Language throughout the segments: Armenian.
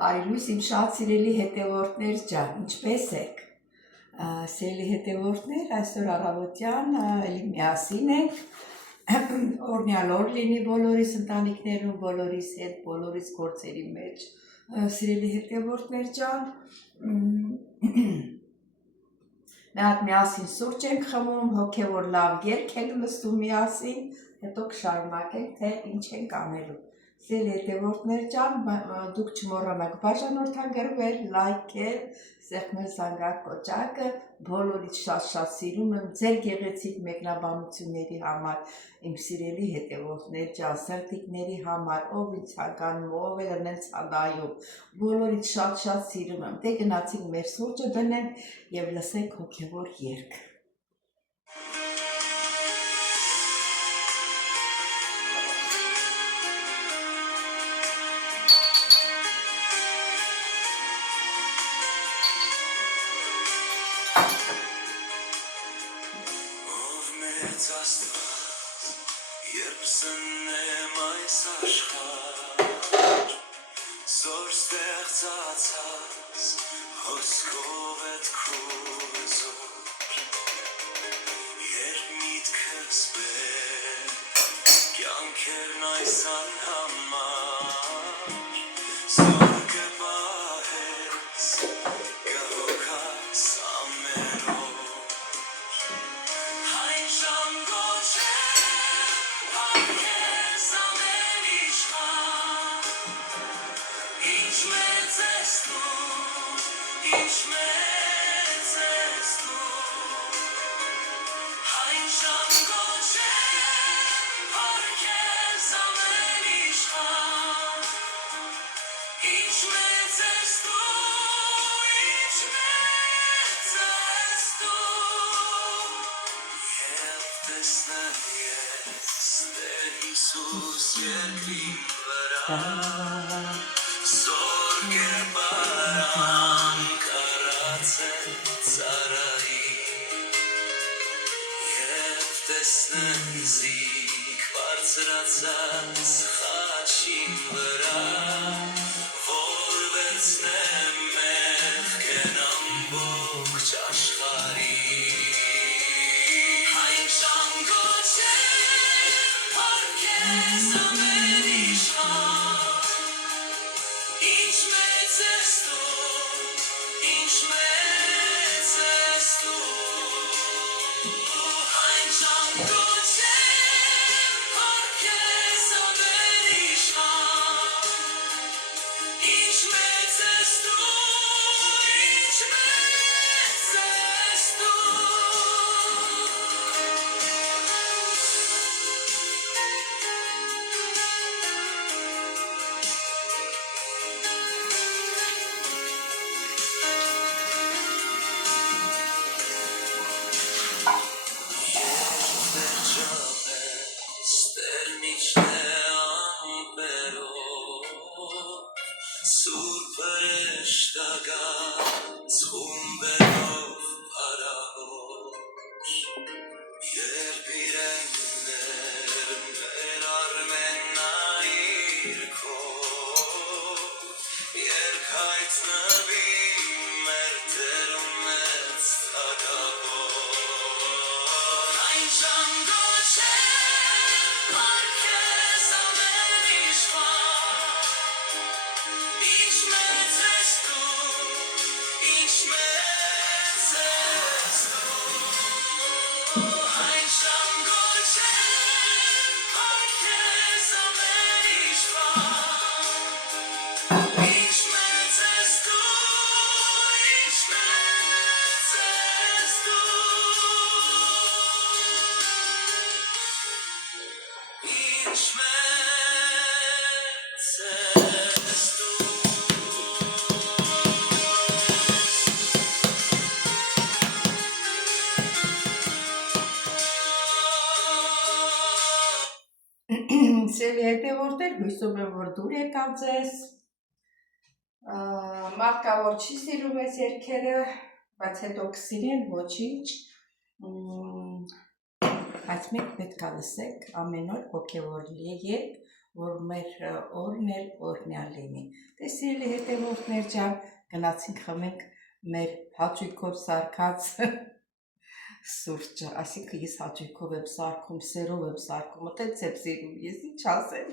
Այլույս իմ շատ սիրելի հետևորդներ ջան, ինչպես եք։ Սիրելի հետևորդներ, այսօր առավոտյան էլի միասին ենք, օրհնյալ օր լինի բոլորիս ընտանիքներում, բոլորիս հետ, բոլորիս գործերի մեջ։ Սիրելի հետևորդներ ջան, մի հատ միասին սուրճ ենք խմում, հոգևոր լավ երգ ենք լսում միասին, հետո կշարունակենք, թե ինչ ենք անելու։ Սիրելի հետևորդներ ջան, դուք չմոռանաք բաժանորդագրվել, լայքել, սեղմել զանգակ կոճակը, բոլորից շատ սիրում եմ ձեր գեղեցիկ մեկնաբանությունների համար, իմ սիրելի հետևորդներ ջան, սերտիկների համար, ով ինձ ցանկանում, ով էլ նենց հանդայում, բոլորից շատ սիրում եմ, դե գնացինք մեր սուրճը դնենք եւ լսենք հոգևոր երգ։ Երբ սնեմ այս աշխարհ, զոր ստեղծացած հոսքով էդ քո զոր, երբ միտքս բեր կյանքերն այս անհամար, զոր կպահես կհոգաս ամերով, Iisus երկրի վրա զոր կերպարանք առացեն ծառայի և տեսնեն զիք բարձրացած խաչին վրա որ վերցնեմ մեղքեն ամբողջ աշխարհի Սիրելի հետևորդներ, հույսով եմ, որ դուր եկավ ձեզ, մարդկա որ չի սիրում ես երգերը, բայց հետո կսիրեն, ոչինչ, բայց մենք պետք է լսենք ամեն օր հոգևոր երգ, որ մեր օրն էլ օրհնյալ լինի։ Տեսելի հետևորդներ ջան, գնացինք խմենք մեր հաճույքով սարքած սուրճը, այսինքն ես հաճույքով եմ սարքում, սերով եմ սարքում, այդպես եմ սիրում, ես ինչ ասեմ։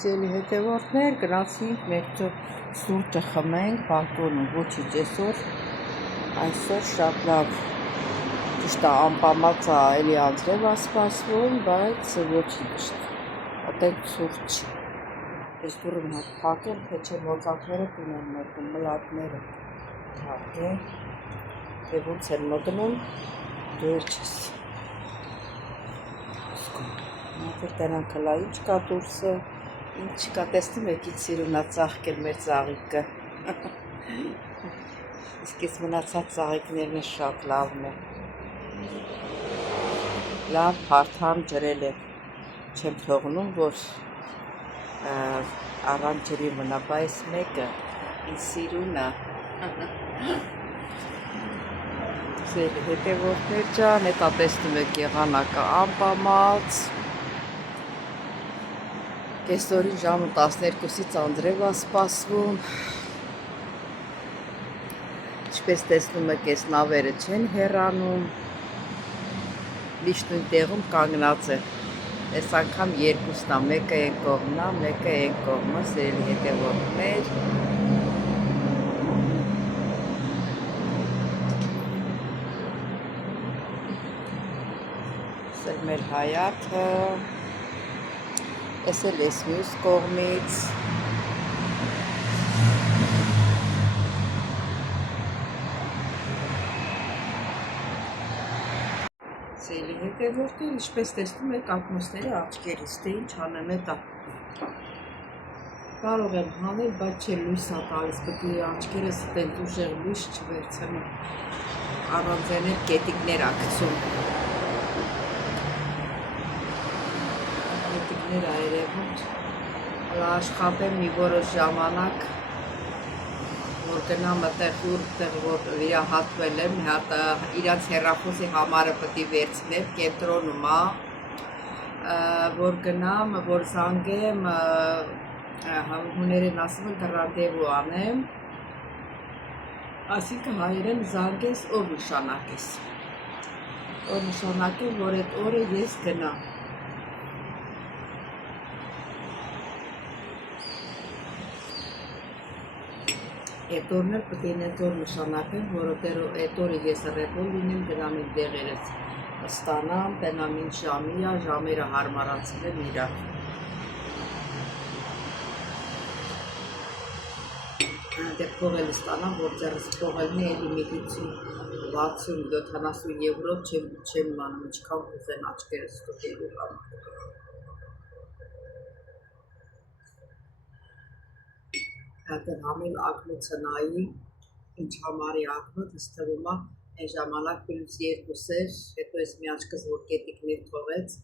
Սիրելի հետևորդներ, գնացինք մեր սուրճը խմենք, բալկոնում, ոչինչ այսօր շատ լավ, ճիշտ է անպամած է, էլի անձրև է սպասվում, բայց ոչինչ, ատենք սուրճ, ես դուրը փակեմ, թե չէ մոծակները տուն են մոտնում, մլատները թաղկեն, թե ոնց են մոտնում, դու էլ չես Մատր տենան կլա, ինչ կա դուրսը, ինչ կա, տեսնում եք ինչ սիրունա ծաղկել մեր ծաղիկը, իսկ ես մնացած ծաղիկներն է շատ լավն է, լավ հարթան ջրել է, չեմ թողնում, որ առանց ջրի մնա, բայց մեկը ինչ սիրունա, Սիրելի հետևորդներ ջան, հետա տեսնում եք եղանակը անպամած, կեսօրին ժամը 12-ից անձրև է սպասվում, ինչպես տեսնում եք այս նավերը չեն հեռանում, միշտ նույն տեղում կանգնած է, այս անգամ երկուսն է, մեկը այն կողմն է, մեկը այն կողմը, սիրելի հետևորդներ, սել մեր հայաթը, ես էլ ես մյուս կողմից, Սիրելի հետևորդներ, ինչպես տեսնում եք ակնոցները աչքերից, թե ինչ անեմ հետա, կարող եմ հանել, բայց չէ լույս է տալիս, պետք է աչքերս տենց ուժեղ լույս չվերցնեմ, առանց այն էլ կետիկներ ա գցում, կետիկներ ա երևում, աշխատեմ մի որոշ ժամանակ, որ գնամ այդտեղ ուր որ վիրահատվել եմ, իրանց հեռախոսի համարը պետք է վերցնեմ, կենտրոնում ա, որ գնամ, որ զանգեմ, հուներեն ասում են ռանդևու անեմ, այսինքն հայերեն զանգես, օր նշանակեմ, որ այդ օրը ես գնամ, Այդ օրն էլ պետք է այդ օր նշանակեմ, որովհետև այդ օրը ես ռեպոլ լինեմ, գնամ իմ դեղերս ստանամ, տենամ ինչ ժամի է, ժամերը հարմարանցնեմ իրար։ Դեպ փողել ստանամ, որ ձեռս փողելն է էլի մի 50-60-70 եվրո չեմ մանում, ինչքան կուզեն աչքերս ստուգելու համար։ Հետո համել ակնոցը նայի, ինչ համարի ակնոց, ըստ թվում է, այն ժամանակ պլյուս 2 էր, հետո ես մի աչքս որ կետիկներ թողեց,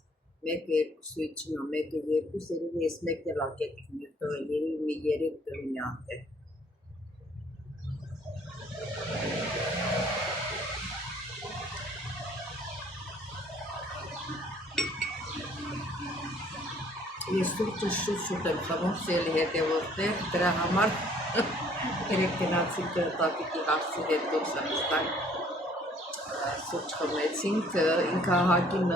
1-2 չնա, 1-2, երևի ես մեկն էլ կետիկներ թողել, երևի մի 3 դրում է Ես սուրճը շուտ եմ խմում, սիրելի հետևորդներ, դրա համար երեք գնացինք տատիկի հարցի հետ դուրս նստանք, սուրճ խմեցինք, ինքը հակին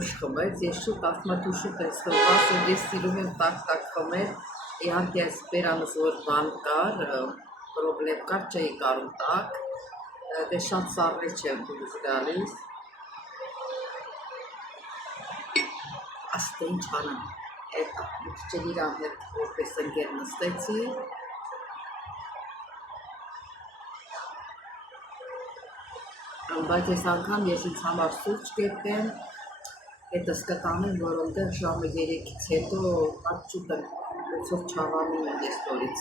ուշ խմեց, ես շուտ ասում եմ դու շուտ ես խմված, ես սիրում եմ տակ խմել, իհարկե այս բերանս որ բան կար, պրոբլեմ կար, չէի կարում տակ, դե շատ սառնի չեմ դուրս գալիս, աստ է ինչ անեմ, Էտա, մի քիչ իրան հետ որպես ընկեր նստեցի, բայց այս անգամ ես ինձ համար սուրճ կերտեմ, հետս կտանեմ, որ այնտեղ ժամը 3-ից հետո շատ շուտ եմ սուրճ չաղանում եմ ես տորից,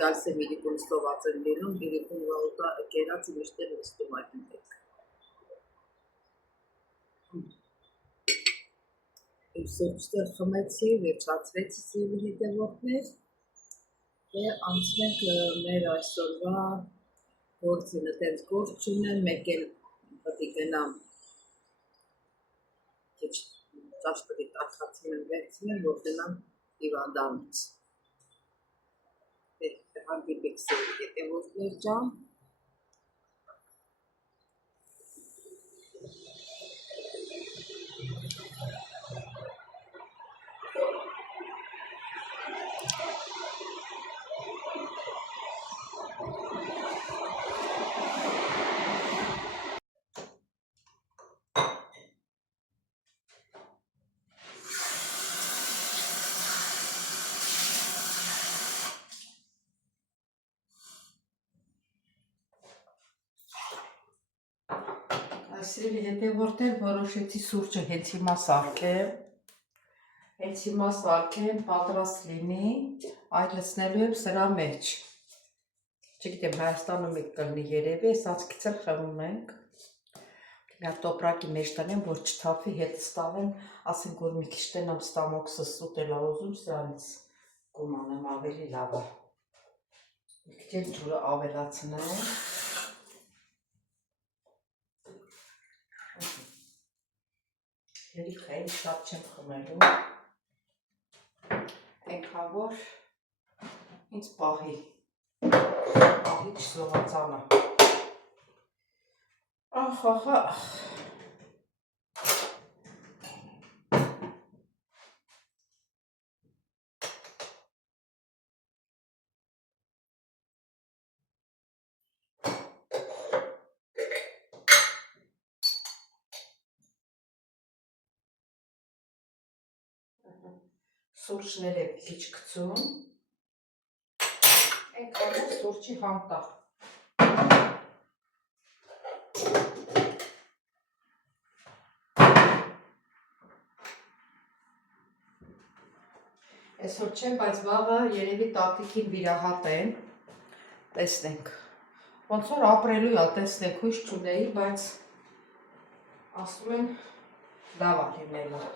գալիս եմ իրիկուն ստոված եմ լինում, իրիկուն վաղուտա կերած միշտ եմ նստում այդ ընտեք։ Իմ սուրճը խմեցի, վերջացրեցի սիրելի հետևորդներ, և անցնենք մեր այսօրվա գործին, այդպես գործ չունեմ, մեկ էլ պետք է գնամ քիչ ճաշկի տաքացին եմ վերցնել, որ դնամ հիվանդանոց։ Հանդիպեք սերի հետևորդներ ջան։ Սիրելի հետևորդներ, որոշեցի սուրճը հենց հիմա սարքեմ, պատրաստ լինի, այդ լցնելու եմ սրա մեջ։ Չգիտեմ, Հայաստանում եք կլինի երևի, այս անցքից էլ խմում ենք։ Մի տոպրակի մեջ տնեմ, որ չթափվի, հետս տանեմ, ասենք որ մի քիչ տենամ ստամոքսս ուտել ուզում, սրանից կումանեմ ավելի լավ է։ Մի քիչ ջուրը ավելացնեմ։ Երիքը այն շատ չեմ խմելու, այնքան որ ինձ պահի չզովացանը։ Ախ, սուրճներ է քիչ գցում, այնքան որ սուրճի համ տա։ Այսօր չեմ, բայց վաղը երևի տատիկին վիրահատեն, տեսնենք։ Ոնց որ ապրելու է, տեսնենք, հույս չունեի, բայց ասում են լավ է լինելու։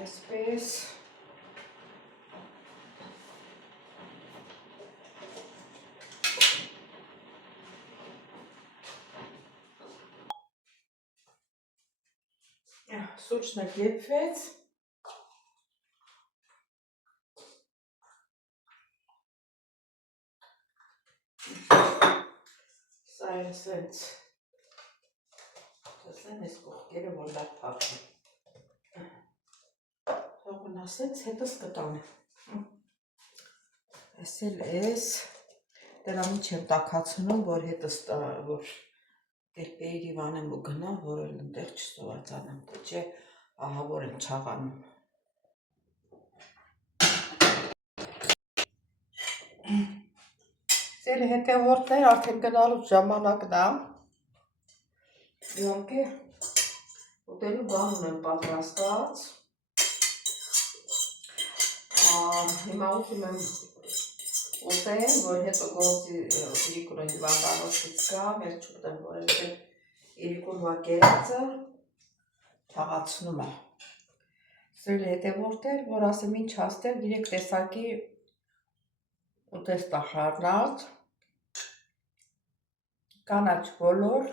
Այսպես սուրճն էլ եփվեց։ Սա էլ սենց տեսնեն այս կողքերը որ լավ փակվի։ Թողն ասենց հետս կտանեմ։ Այս էլ էս դրանից չեմ տաքացնում, որ հետս որ կերպեի դիվանեմ ու գնամ, որ էլ ընդեղ չսովացանեմ, թե չէ ահա որ եմ չաղանում։ Սիրելի հետևորդներ, արդեն գնալու ժամանակն է։ Իհարկե ուտելու բան ունեմ պատրաստած։ Հիմա ուզում եմ ուտեմ, որ հետո գործի իրիկունը հիվանդանոցից գա, մեր չուտեմ, որովհետև իրիկունվա կերածը թաղացնում է։ Սիրելի հետևորդներ, որ ասեմ ինչ հաստել, 3 տեսակի ուտեստ է խառնած, կանաչ ոլոր,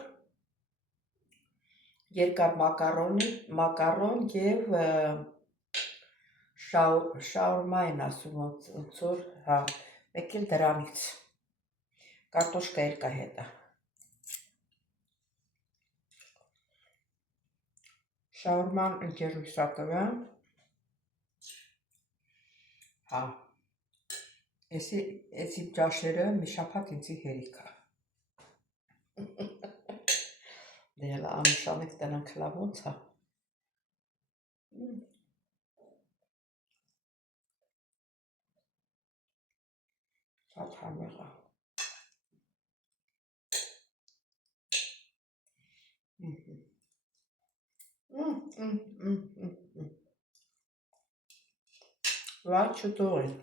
երկար մակարոն և շաուրմային ասում ոնց որ, հա, մեկ էլ դրանից, կարտոշկա էլ կա հետը։ Շաուրման ընկերույս է տվեմ, հա, էս իմ ճաշերը մի շաբաթ ինձի հերիք է։ Դե հելա անշանեք տնանք լավ ոնց է։ Շատ համեղ է։ Վայ չտողի։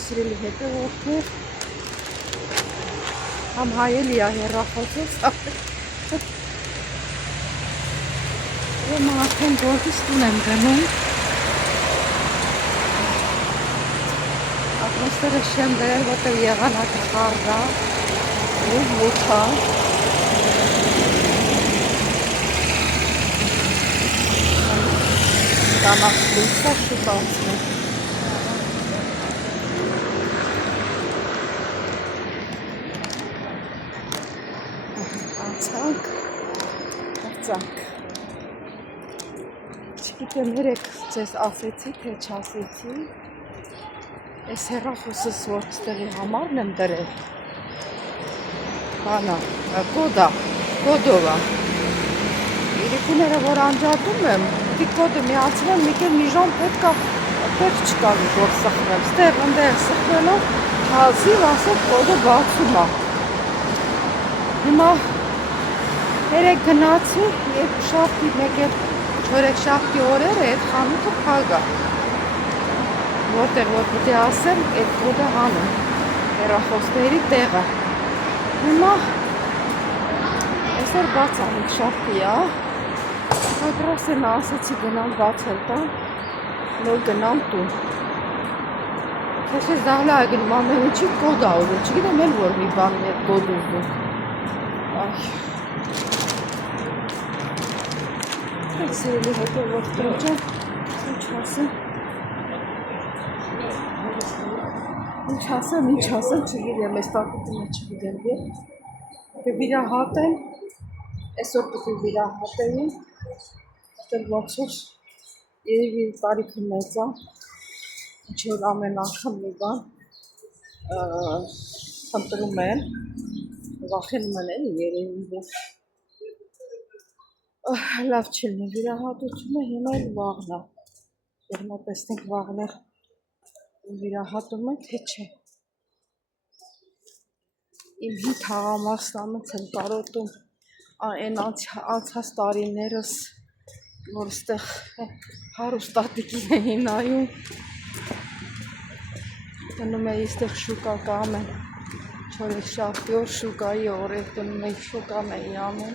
Սիրելի հետևորդներ, Համ հայելի է հեռախոսով, Եմ արդեն գործից տուն եմ գնում, ատմոսֆերը շեմ դրել, որտև եղանակը խարդ է, և ոչա, Կանաչ լույսը շուտացնում։ Անցանք, հրցանք։ Չգիտեմ երեք ձեզ ասեցի, թե չասեցի, այս հեռախոսս որ ստեղի համարն եմ դրել, բանա, կոդով է։ Իրիկուները, որ անջատում եմ, կոդը միացրեմ, մի ժամ պետք չկա որ սխրեմ, ստեղ ընդեղ սխրելով, հազիվ ասել կոդը բացում է։ Հիմա երեք գնացի, երկու շաբթի, մեկ էլ չորեքշաբթի օրերը այդ խանութը փակ է։ Որտեղ որ պետք է ասեմ, այդ կոդը հանում, հեռախոսների տեղը։ Հիմա այսօր բաց է, շաբթի է։ Հագրասեն ասեցի գնամ բացել տան, նոր գնամ տուն։ Քեզ դահլա է գնում ամեն ինչի կոդ է ուզում, չգիտեմ էլ որ մի բանն է կոդ ուզում։ Այդ սիրելի հետևորդներ ջան, ինչ ասեմ, չգիտեմ, այս տակիտինը չգիտեմ և կվիրահատեն, այսօր կվիրահատեին, Այդտեղ ոնց որ երևի տարիքը մեծ է, ինչ որ ամեն անգամ մի բան խնդրում են, վախենում են էլի երևի որ լավ չի լինի վիրահատությունը, հիմա էլ վաղն է, հիմա տեսնենք վաղներ վիրահատում են, թե չէ։ Իմ հին թաղամասնամից եմ կարոտում այն անցած տարիներս որ ստեղ հարուստ տատիկին էին նայում, գնում էի ստեղ շուկա կամեն, չորեքշաբթի օր շուկայի օրեր գնում էի շուկան էի անում,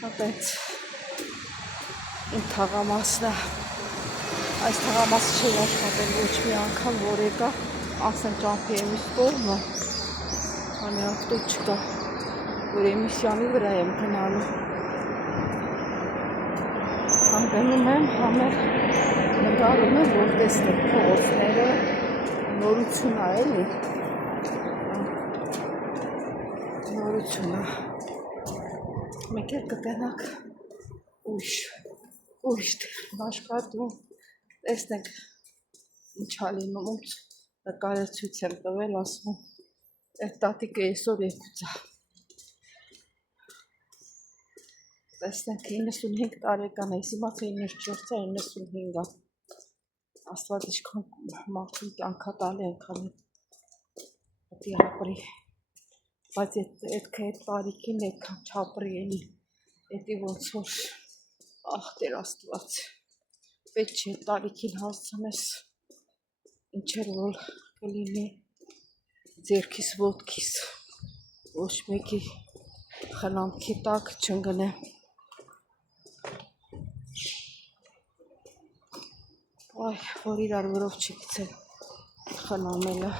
հատենց իմ թաղամասն է, այս թաղամասը չէի աշխատել ոչ մի անգամ, որ եկա, ասեն ճամփի եմ իսկ կողմը, քանի ավտո չկա, որ էմիսյանի վրա եմ գնալու։ Համ գնում եմ, համ էլ նկարում եմ, որ տեսնեք փողոցները, նորություն է էլի, նորություն է, մեկ էլ կգնանք ուրիշ տեղ աշխատում, տեսնենք ինչ ա լինում, նկարեցույց եմ տվել, ասում այդ տատիկը այսօր եկուց է, տեսնենք 95 տարեկան է, իմացա 94-ը 95-ը, աստված ինչքան մարդուն կյանքա տալի ենքան պետի ապրի, բայց այդ տարիքին այդքան չապրի էլի, էդի ոնց որ աղ Տեր Աստված, պետք չէ տարիքին հասցնես, ինչ էր որ կլինի ձերքիս ոտքիս, ոչ մեկի խնամքի տակ չընկնեմ։ Այ, որ իրար վրով չգցել խնամելը,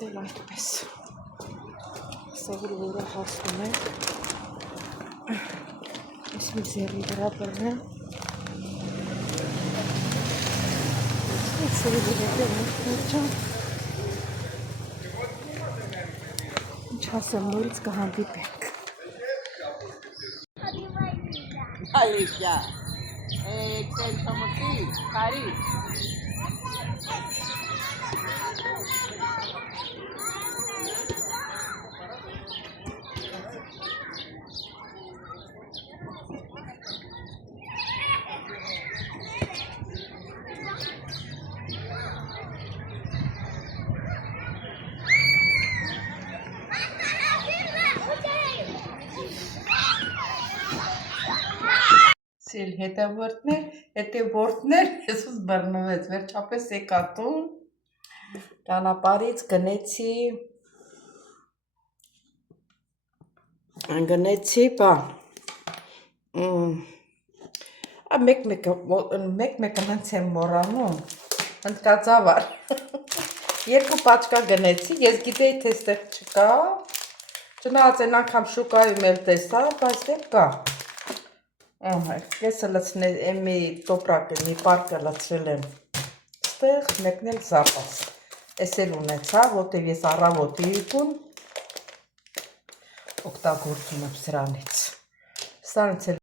դել այդպես, սաղր որը հասնում է, ես մի զերի վրա բրնեմ, սրիվի հետևորդներ ջան, ինչ ասեմ, նորից կհանդիպենք։ Alicia, excel como si, Paris. Սիրելի հետևորդներ, Հետո որդներ Եսուս բռնվեց, վերջապես եկա տուն, ճանապարհից գնեցի, մեկ-մեկը հենց եմ մոռանում, հնդկածավար, 2 պաչկա գնեցի, ես գիտեի, թե ստեղ չկա, չնայած այն անգամ շուկայում էլ տեսա, բայց դեռ կա, կեսը լցնել, մի տոպրակը, մի պարկը լցրել եմ, ստեղ մեկն էլ զապաս, ես էլ ունեցա, որտև ես առավոտի իկուն, օգտագործում եմ սրանից էլ